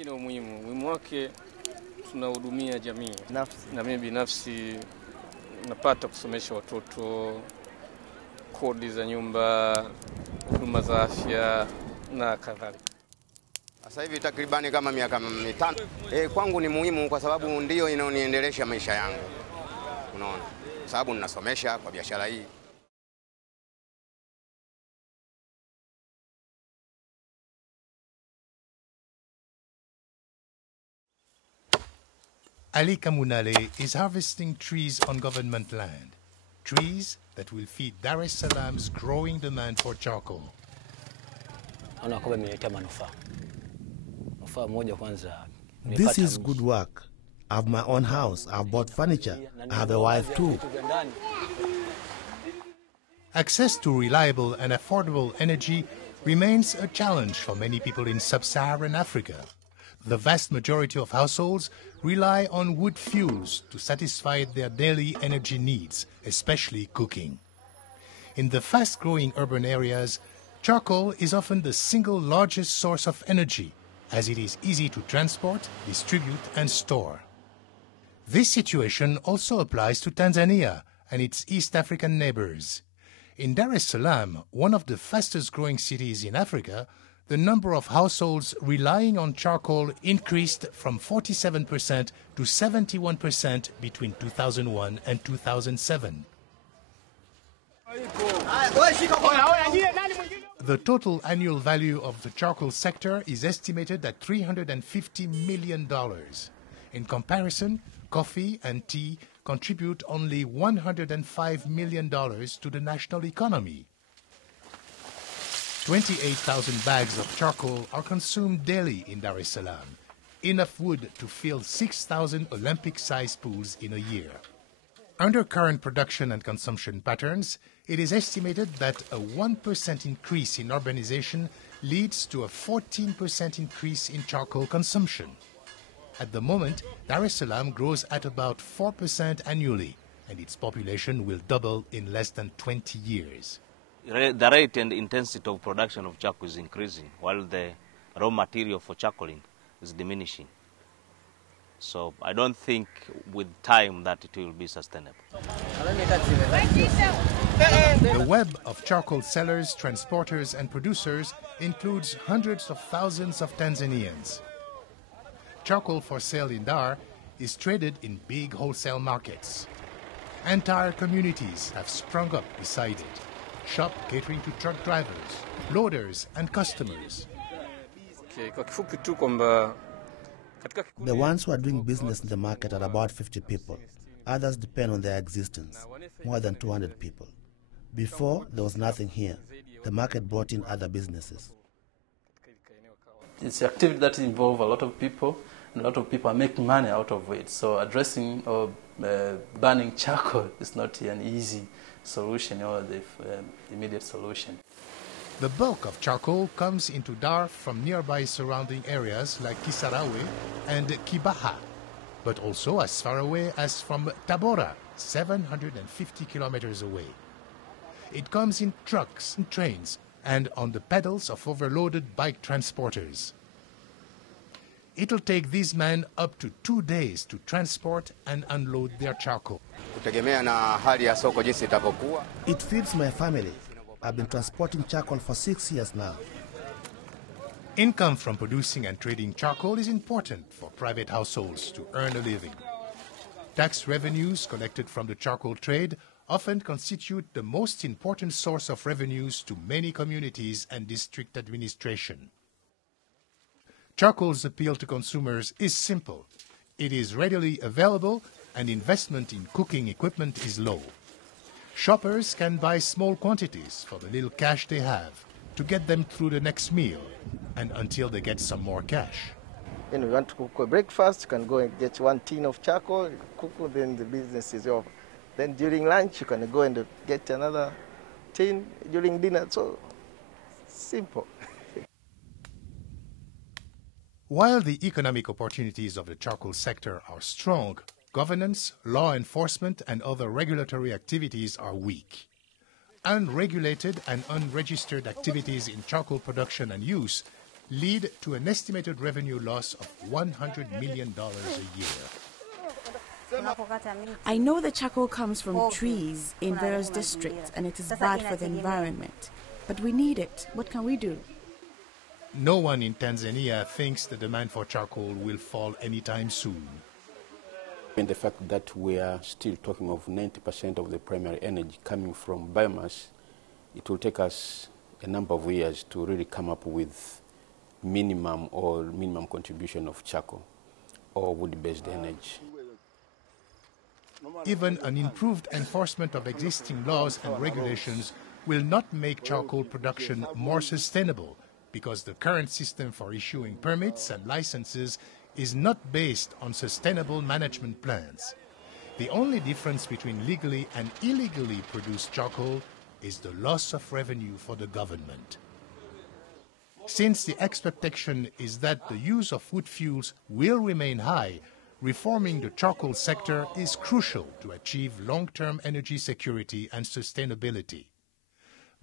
Ina umuhimu wake tunahudumia jamii. Na mimi binafsi napata kusomesha watoto, kodi za nyumba, huduma za afya na kadhalika. Sasa hivi takribani kama miaka 5. Kwangu ni muhimu kwa sababu ndio inaoniendelesha maisha yangu. Unaona? Kwa sababu ninasomesha kwa biashara hii. Ali Kamunale is harvesting trees on government land. Trees that will feed Dar es Salaam's growing demand for charcoal. This is good work. I have my own house. I have bought furniture. I have a wife too. Access to reliable and affordable energy remains a challenge for many people in sub-Saharan Africa. The vast majority of households rely on wood fuels to satisfy their daily energy needs, especially cooking. In the fast-growing urban areas, charcoal is often the single largest source of energy, as it is easy to transport, distribute, and store. This situation also applies to Tanzania and its East African neighbors. In Dar es Salaam, one of the fastest-growing cities in Africa, the number of households relying on charcoal increased from 47% to 71% between 2001 and 2007. The total annual value of the charcoal sector is estimated at $350 million. In comparison, coffee and tea contribute only $105 million to the national economy. 28,000 bags of charcoal are consumed daily in Dar es Salaam, enough wood to fill 6,000 Olympic-sized pools in a year. Under current production and consumption patterns, it is estimated that a 1% increase in urbanization leads to a 14% increase in charcoal consumption. At the moment, Dar es Salaam grows at about 4% annually, and its population will double in less than 20 years. The rate and intensity of production of charcoal is increasing, while the raw material for charcoaling is diminishing. So I don't think with time that it will be sustainable. The web of charcoal sellers, transporters, and producers includes hundreds of thousands of Tanzanians. Charcoal for sale in Dar is traded in big wholesale markets. Entire communities have sprung up beside it. Shop catering to truck drivers, loaders, and customers. The ones who are doing business in the market are about 50 people. Others depend on their existence, more than 200 people. Before, there was nothing here. The market brought in other businesses. It's an activity that involves a lot of people, and a lot of people are making money out of it. So addressing or burning charcoal is not an easy solution or the immediate solution. The bulk of charcoal comes into Dar from nearby surrounding areas like Kisarawe and Kibaha, but also as far away as from Tabora, 750 kilometers away. It comes in trucks and trains and on the pedals of overloaded bike transporters. It'll take these men up to 2 days to transport and unload their charcoal. It feeds my family. I've been transporting charcoal for 6 years now. Income from producing and trading charcoal is important for private households to earn a living. Tax revenues collected from the charcoal trade often constitute the most important source of revenues to many communities and district administration. Charcoal's appeal to consumers is simple. It is readily available and investment in cooking equipment is low. Shoppers can buy small quantities for the little cash they have to get them through the next meal and until they get some more cash. When you want to cook a breakfast, you can go and get 1 tin of charcoal, cook, then the business is over. Then during lunch, you can go and get another tin during dinner. So simple. While the economic opportunities of the charcoal sector are strong, governance, law enforcement, and other regulatory activities are weak. Unregulated and unregistered activities in charcoal production and use lead to an estimated revenue loss of $100 million a year. I know the charcoal comes from trees in various districts and it is bad for the environment. But we need it. What can we do? No one in Tanzania thinks the demand for charcoal will fall anytime soon. And the fact that we are still talking of 90% of the primary energy coming from biomass, it will take us a number of years to really come up with minimum contribution of charcoal or wood-based energy. Even an improved enforcement of existing laws and regulations will not make charcoal production more sustainable because the current system for issuing permits and licenses is not based on sustainable management plans. The only difference between legally and illegally produced charcoal is the loss of revenue for the government. Since the expectation is that the use of wood fuels will remain high, reforming the charcoal sector is crucial to achieve long-term energy security and sustainability.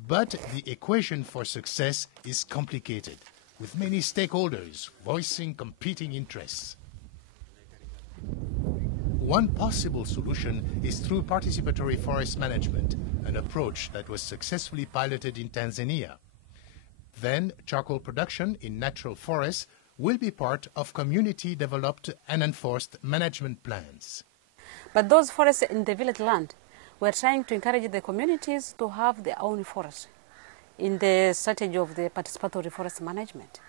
But the equation for success is complicated, with many stakeholders voicing competing interests. One possible solution is through participatory forest management, an approach that was successfully piloted in Tanzania. Then, charcoal production in natural forests will be part of community-developed and enforced management plans. But those forests in the village land, we're trying to encourage the communities to have their own forests in the strategy of the participatory forest management.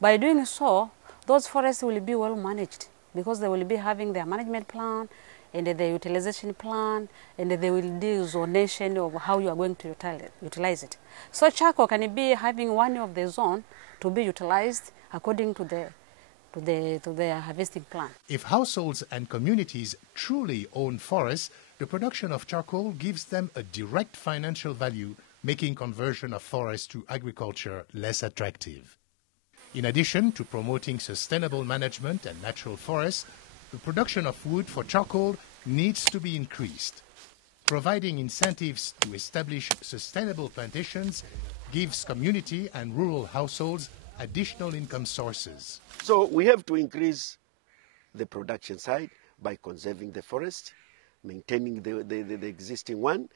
By doing so, those forests will be well managed because they will be having their management plan and the utilization plan, and they will do zonation of how you are going to utilize it. So charcoal can be having one of the zone to be utilized according to their harvesting plan. If households and communities truly own forests, the production of charcoal gives them a direct financial value, making conversion of forests to agriculture less attractive. In addition to promoting sustainable management and natural forests, the production of wood for charcoal needs to be increased. Providing incentives to establish sustainable plantations gives community and rural households additional income sources. So we have to increase the production side by conserving the forest, maintaining the existing one,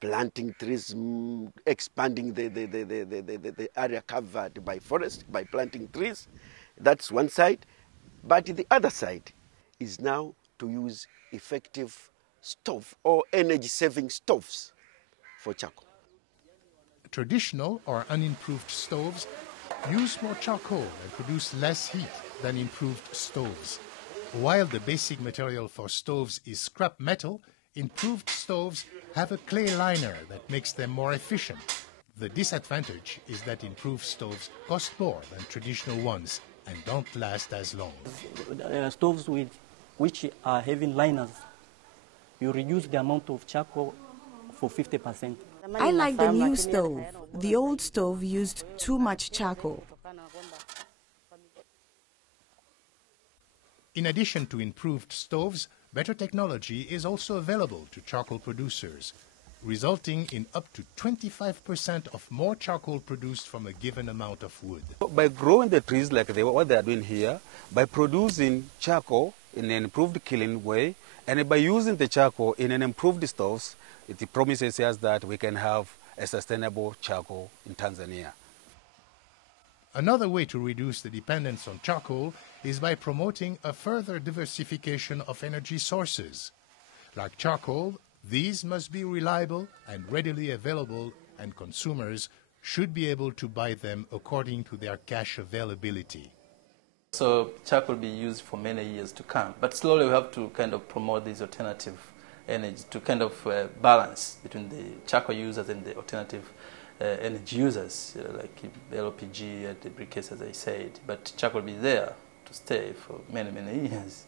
planting trees, expanding the area covered by forest, by planting trees. That's one side. But the other side is now to use effective stove or energy-saving stoves for charcoal. Traditional or unimproved stoves use more charcoal and produce less heat than improved stoves. While the basic material for stoves is scrap metal, improved stoves have a clay liner that makes them more efficient. The disadvantage is that improved stoves cost more than traditional ones and don't last as long. Stoves which are having liners, you reduce the amount of charcoal for 50%. I like the new stove. The old stove used too much charcoal. In addition to improved stoves, better technology is also available to charcoal producers, resulting in up to 25% of more charcoal produced from a given amount of wood. By growing the trees like what they are doing here, by producing charcoal in an improved killing way, and by using the charcoal in an improved stoves, it promises us that we can have a sustainable charcoal in Tanzania. Another way to reduce the dependence on charcoal is by promoting a further diversification of energy sources. Like charcoal, these must be reliable and readily available, and consumers should be able to buy them according to their cash availability. So charcoal will be used for many years to come, but slowly we have to kind of promote these alternative energy to kind of balance between the charcoal users and the alternative energy users, like LPG and the briquettes, as I said. But charcoal will be there to stay for many, many years.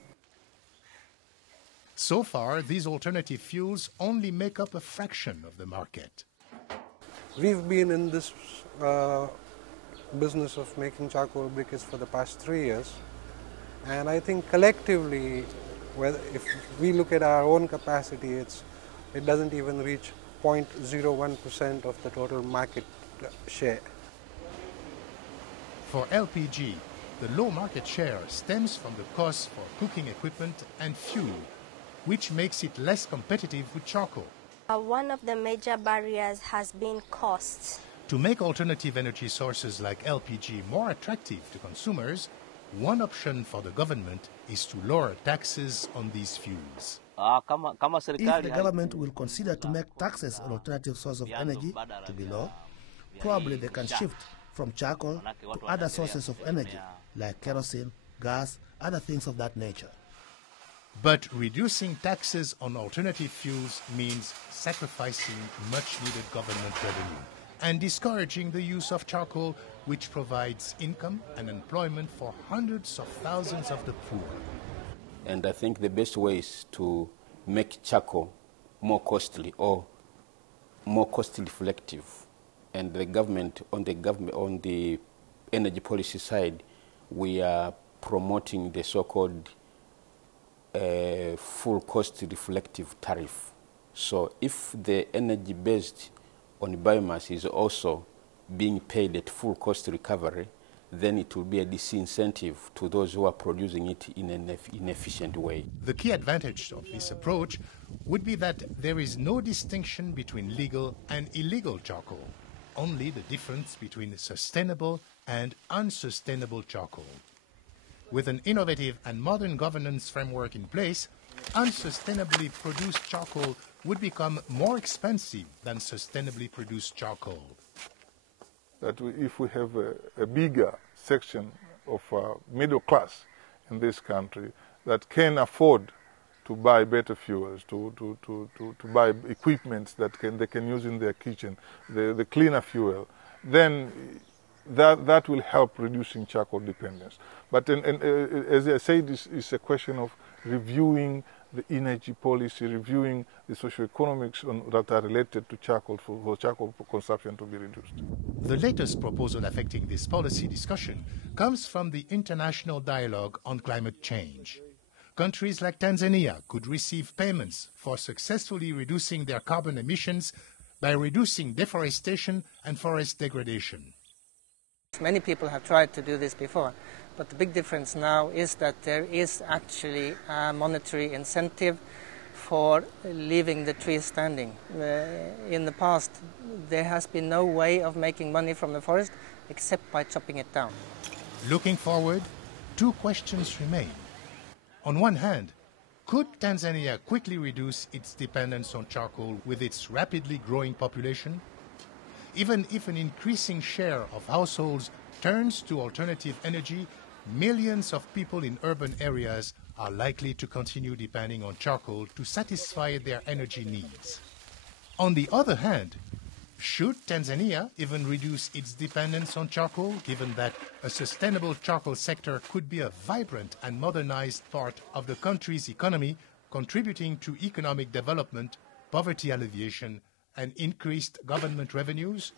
So far, these alternative fuels only make up a fraction of the market. We've been in this business of making charcoal briquettes for the past 3 years, and I think collectively, if we look at our own capacity, it doesn't even reach 0.01% of the total market share. For LPG, the low market share stems from the cost for cooking equipment and fuel, which makes it less competitive with charcoal. One of the major barriers has been costs. To make alternative energy sources like LPG more attractive to consumers, one option for the government is to lower taxes on these fuels. If the government will consider to make taxes on alternative sources of energy to be low, probably they can shift from charcoal to other sources of energy like kerosene, gas, other things of that nature. But reducing taxes on alternative fuels means sacrificing much-needed government revenue and discouraging the use of charcoal, which provides income and employment for hundreds of thousands of the poor. And I think the best way is to make charcoal more costly or more cost reflective. And the government, on the energy policy side, we are promoting the so-called full cost reflective tariff. So if the energy based on biomass is also being paid at full cost recovery, then it will be a disincentive to those who are producing it in an inefficient way. The key advantage of this approach would be that there is no distinction between legal and illegal charcoal, only the difference between sustainable and unsustainable charcoal. With an innovative and modern governance framework in place, unsustainably produced charcoal would become more expensive than sustainably produced charcoal. That if we have a bigger section of middle class in this country that can afford to buy better fuels, to buy equipment that they can use in their kitchen, the cleaner fuel, then that will help reducing charcoal dependence. But as I said, it's a question of reviewing the energy policy, reviewing the socio-economics that are related to charcoal for charcoal consumption to be reduced. The latest proposal affecting this policy discussion comes from the International Dialogue on Climate Change. Countries like Tanzania could receive payments for successfully reducing their carbon emissions by reducing deforestation and forest degradation. Many people have tried to do this before, but the big difference now is that there is actually a monetary incentive for leaving the trees standing. In the past, there has been no way of making money from the forest except by chopping it down. Looking forward, two questions remain. On one hand, could Tanzania quickly reduce its dependence on charcoal with its rapidly growing population? Even if an increasing share of households turns to alternative energy, millions of people in urban areas are likely to continue depending on charcoal to satisfy their energy needs. On the other hand, should Tanzania even reduce its dependence on charcoal, given that a sustainable charcoal sector could be a vibrant and modernized part of the country's economy, contributing to economic development, poverty alleviation, and increased government revenues?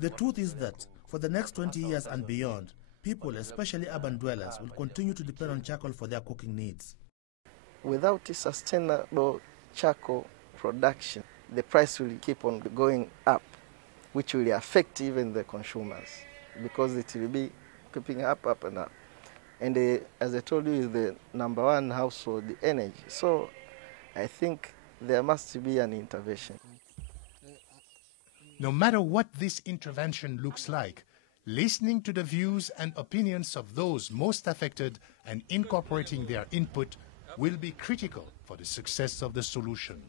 The truth is that for the next 20 years and beyond, people, especially urban dwellers, will continue to depend on charcoal for their cooking needs. Without a sustainable charcoal production, the price will keep on going up, which will affect even the consumers, because it will be keeping up and up. And as I told you, the number one household energy. So I think there must be an intervention. No matter what this intervention looks like, listening to the views and opinions of those most affected and incorporating their input will be critical for the success of the solution.